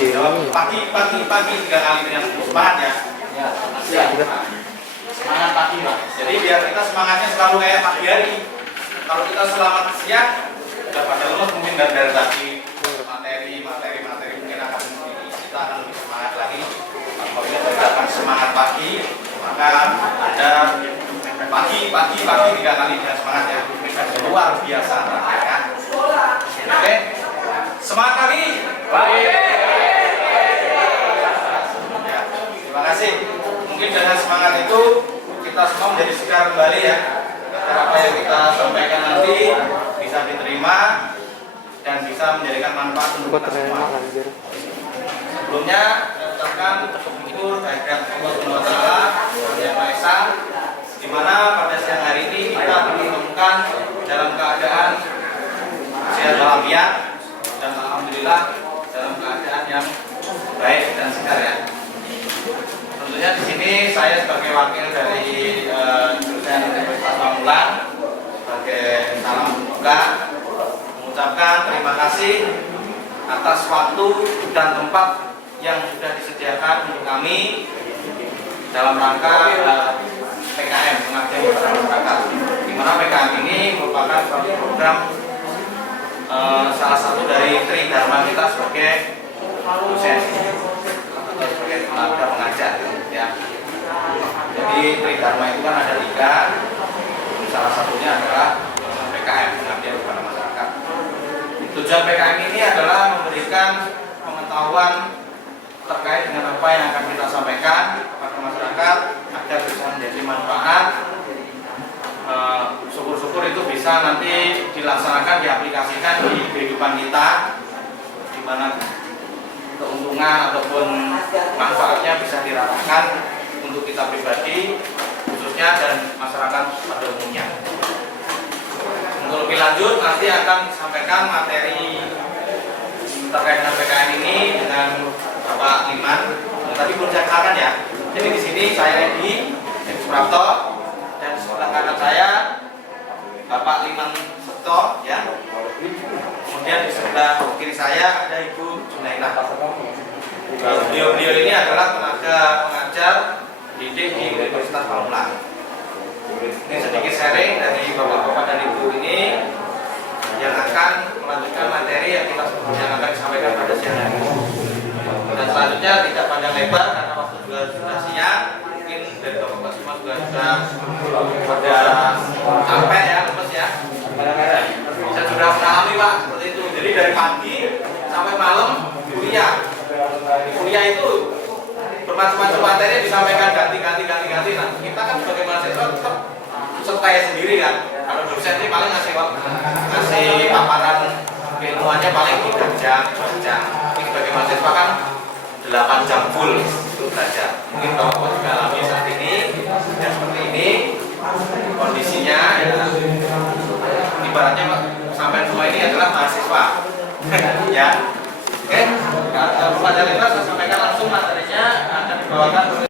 Pagi 3 kali dengan semangat ya. Ya. Semangat pagi Pak. Jadi biar kita semangatnya selalu kayak pagi hari. Kalau kita selamat siang, udah pada lemes mungkin dari tadi materi mungkin akan kita akan lebih semangat lagi. Apabila kita akan semangat pagi, maka ada pagi 3 kali dengan semangat ya. Luar biasa ya. Oke. Semangat pagi. Ya, terima kasih. Mungkin dengan semangat itu kita semua menjadi segar kembali ya. Apa yang kita sampaikan nanti bisa diterima dan bisa menjadikan manfaat untuk kita semua. Sebelumnya saya ucapkan syukur kehadirat Allah Subhanahu wa taala Yang Maha Esa, di mana pada siang hari ini kita ditemukan dalam keadaan sehat walafiat dan alhamdulillah dalam keadaan yang baik dan segar ya. Tentunya di sini saya sebagai wakil dari jurusan Universitas Pamulang sebagai salam pembuka mengucapkan terima kasih atas waktu dan tempat yang sudah disediakan untuk kami dalam rangka PKM pengabdian kepada masyarakat. Di mana PKM ini merupakan suatu program salah satu dari tridharma kita sebagai dosen atau sebagai tenaga pengajar ya. Jadi tridharma itu kan ada 3, salah satunya adalah PKM pengabdian kepada masyarakat. Tujuan PKM ini adalah memberikan pengetahuan terkait dengan apa yang akan kita sampaikan kepada masyarakat agar bisa menjadi manfaat. Syukur-syukur itu bisa nanti dilaksanakan, diaplikasikan di kehidupan kita, di mana keuntungan ataupun manfaatnya bisa dirasakan untuk kita pribadi khususnya dan masyarakat pada umumnya. Untuk lebih lanjut nanti akan disampaikan materi terkait dengan PKM ini dengan Bapak Liman. Tadi belum saya kenalkan ya. Jadi di sini saya Edi Suprapto dan di sebelah kanan saya Bapak Liman Septo ya. Kemudian di sebelah kiri saya ada Ibu Junainah. Beliau ini adalah tenaga pengajar didik di Universitas Pamulang. Ini sedikit sharing dari bapak-bapak dan ibu ini yang akan melanjutkan materi yang akan disampaikan pada siang hari ini. Dan selanjutnya tidak panjang lebar karena waktu juga sudah siang. Mungkin dari bapak-bapak semua juga sudah pada capek ya, lemes ya. Saya sudah mengalami Pak seperti itu. Jadi dari pagi sampai malam kuliah. Kuliah itu bermacam-macam materi disampaikan ganti. Nah, kita kan sebagai mahasiswa tetap sertai sendiri kan. Kalau dosen ini paling ngasih paparan keilmuannya paling 3 jam, 2 jam. Ini sebagai mahasiswa kan 8 jam full untuk belajar. Mungkin bapak juga alami saat ini ya seperti ini kondisinya ya. Ibaratnya sampai semua ini adalah mahasiswa ya. Oke, pada lebar saya sampaikan langsung materinya akan dibawakan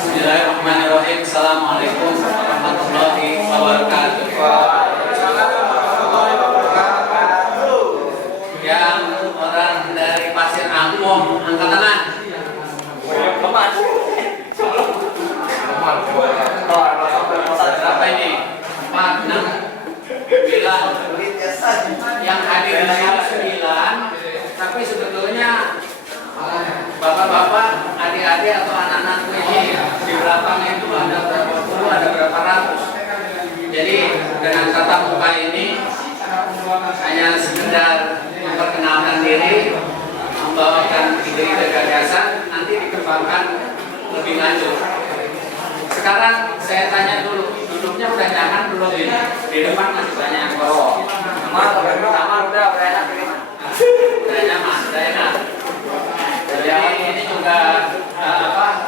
Bismillahirrahmanirrahim. Assalamualaikum warahmatullahi wabarakatuh. Yang orang dari Pasir Angkong angkat tangan. Berapa ini? 4, 6, 9. Yang hadir di sini 9, tapi sebetulnya bapak-bapak, adik-adik atau anak-anakku ini di belakangnya itu ada berapa puluh, ada berapa ratus. Jadi dengan tatap muka ini hanya sekedar memperkenalkan diri, membawakan ide-ide gagasan, nanti dikembangkan lebih lanjut. Sekarang saya tanya dulu, duduknya udah nyaman belum ini? Di depan masih banyak yang kosong. Kamar udah enak ini. Udah nyaman, udah enak. Jadi ini juga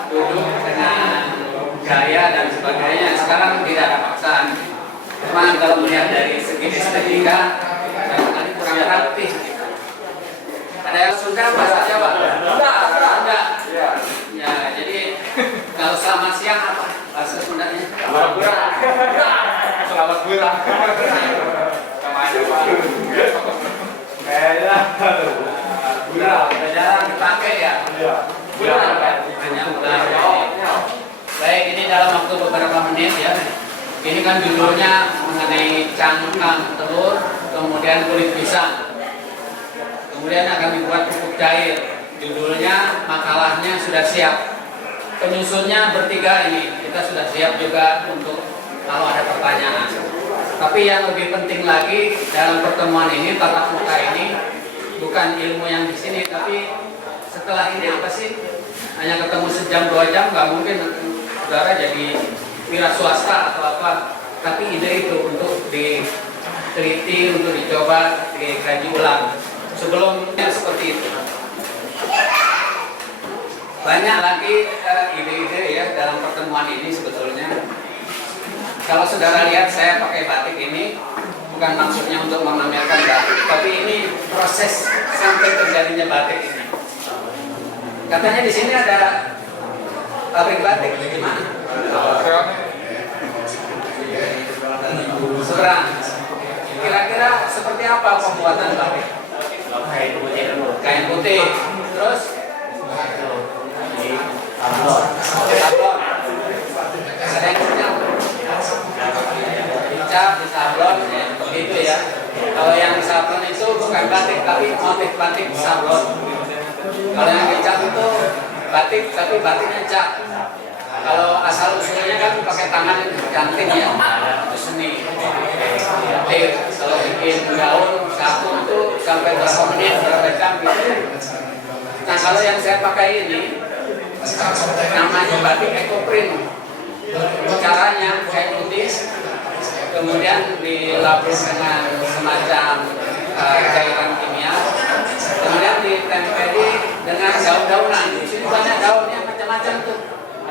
duduk dengan gaya dan sebagainya. Sekarang tidak ada paksaan. Cuma kalau melihat dari segi estetika, tadi kurang rapi. Ada yang suka bahasa Jawa? Enggak. Ya, jadi kalau selamat siang apa bahasa Sundanya? Selamat berang. Selamat berang. Sama aja Pak. Udah jarang dipakai ya. Hanya udah. Baik, ini dalam waktu beberapa menit ya. Ini kan judulnya mengenai cangkang telur, kemudian kulit pisang. Kemudian akan dibuat pupuk cair. Judulnya, makalahnya sudah siap. Penyusunnya bertiga ini, kita sudah siap juga untuk kalau ada pertanyaan. Tapi yang lebih penting lagi dalam pertemuan ini, tatap muka ini, bukan ilmu yang di sini, tapi setelah ini apa sih? Hanya ketemu sejam 2 jam, nggak mungkin saudara jadi wira swasta atau apa. Tapi ide itu untuk diteliti, untuk dicoba, dikaji ulang. Sebelumnya seperti itu. Banyak lagi ide-ide ya dalam pertemuan ini sebetulnya. Kalau saudara lihat saya pakai batik ini bukan maksudnya untuk memamerkan batik, tapi ini proses sampai terjadinya batik ini. Katanya di sini ada pabrik batik, gimana? Seberang. Kira-kira seperti apa pembuatan batik? Kain putih. Terus? Sablon. Ada yang punya? Dicap, disablon, ya, begitu ya. Kalau yang disablon itu bukan batik, tapi motif batik sablon. Kalau yang dicap itu batik, tapi batiknya cap. Kalau asal usulnya kan pakai tangan cantik ya, itu seni. Kalau bikin gaun satu itu sampai berapa menit, berapa jam gitu. Nah kalau yang saya pakai ini namanya batik ekoprint. Caranya kain putih, kemudian dilapis dengan semacam cairan kimia, kemudian ditempeli dengan daun-daunan. Di sini banyak daunnya macam-macam tuh.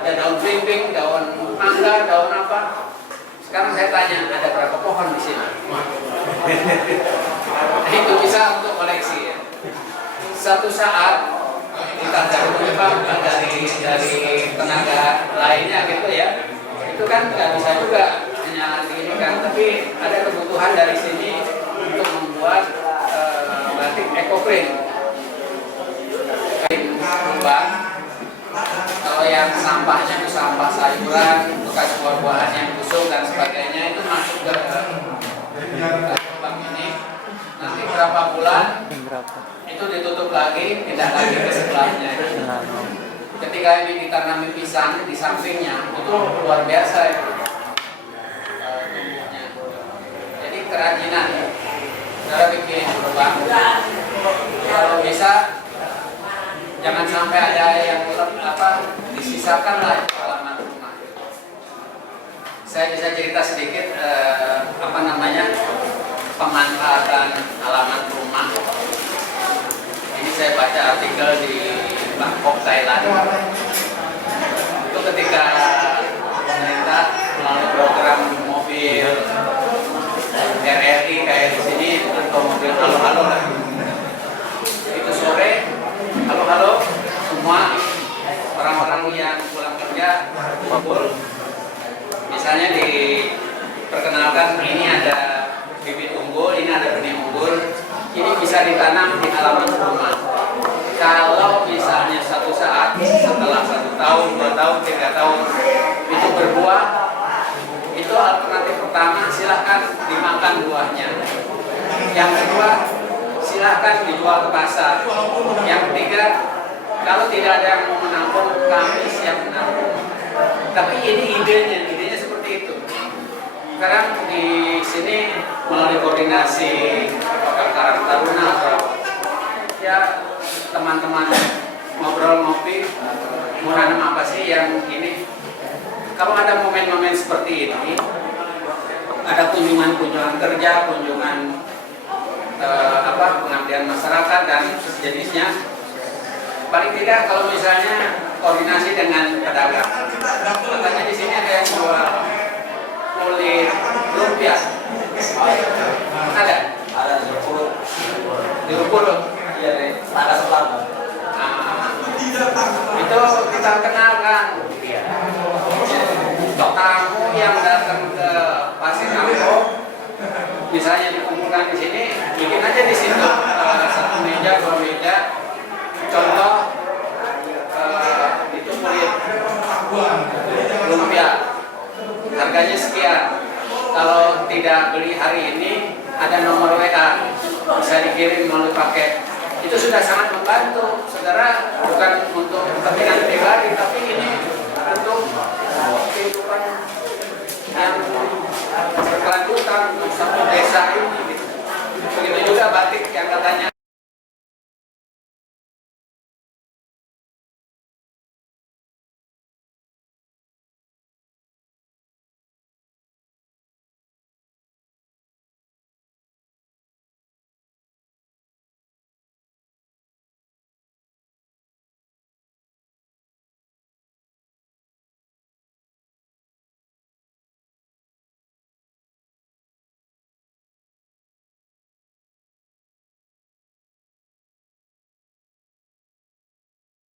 Ada daun belimbing, daun mangga, daun apa. Sekarang saya tanya, ada berapa pohon di sini? Itu bisa untuk koleksi ya. Satu saat kita dari tenaga lainnya gitu ya, itu kan nggak bisa juga hanya diinikan, tapi ada kebutuhan dari sini untuk membuat batik ekoprint. Kain kubang, kalau yang sampahnya itu sampah sayuran, bekas buah-buahan yang busuk dan sebagainya itu masuk ke kubang ini. Nanti berapa bulan itu ditutup lagi, tidak lagi ke sebelahnya. Ketika ini ditanami pisang di sampingnya, itu luar biasa itu tumbuhnya. Jadi kerajinan, cara bikin lubang. Kalau bisa, jangan sampai ada yang disisakan lah di halaman rumah. Saya bisa cerita sedikit pemanfaatan halaman rumah. Ini saya baca artikel di Bangkok, Thailand. Itu ketika pemerintah melalui program mobil RRI kayak di sini atau mobil halo-halo lah. Itu sore, halo-halo semua orang-orang yang pulang kerja kumpul. Misalnya diperkenalkan ini ada bibit unggul, ini ada benih unggul. Ini bisa ditanam di halaman rumah. Kalau misalnya satu saat setelah 1 tahun, 2 tahun, 3 tahun itu berbuah, itu alternatif pertama, silahkan dimakan buahnya. Yang kedua, silahkan dijual ke pasar. Yang ketiga, kalau tidak ada yang mau menampung, kami siap menampung. Tapi ini idenya seperti itu. Sekarang di sini melalui koordinasi Karang Taruna atau ya teman-teman ngobrol ngopi, mau nanam apa sih yang ini? Kalau ada momen-momen seperti ini, ada kunjungan kerja, kunjungan pengabdian masyarakat dan sejenisnya. Paling tidak kalau misalnya koordinasi dengan pedagang. Katanya di sini ada yang jual kulit lumpia. Ada? Ada di Rupulu. Di Rupulu? Iya deh. Ada Selatan. Itu kita kenalkan. Tamu yang datang ke Pasir Ambo, misalnya dikumpulkan di sini, bikin aja di situ itu sudah sangat membantu, saudara, bukan untuk kepentingan pribadi, tapi ini untuk kehidupan yang berkelanjutan untuk satu desa ini. Begitu juga batik yang katanya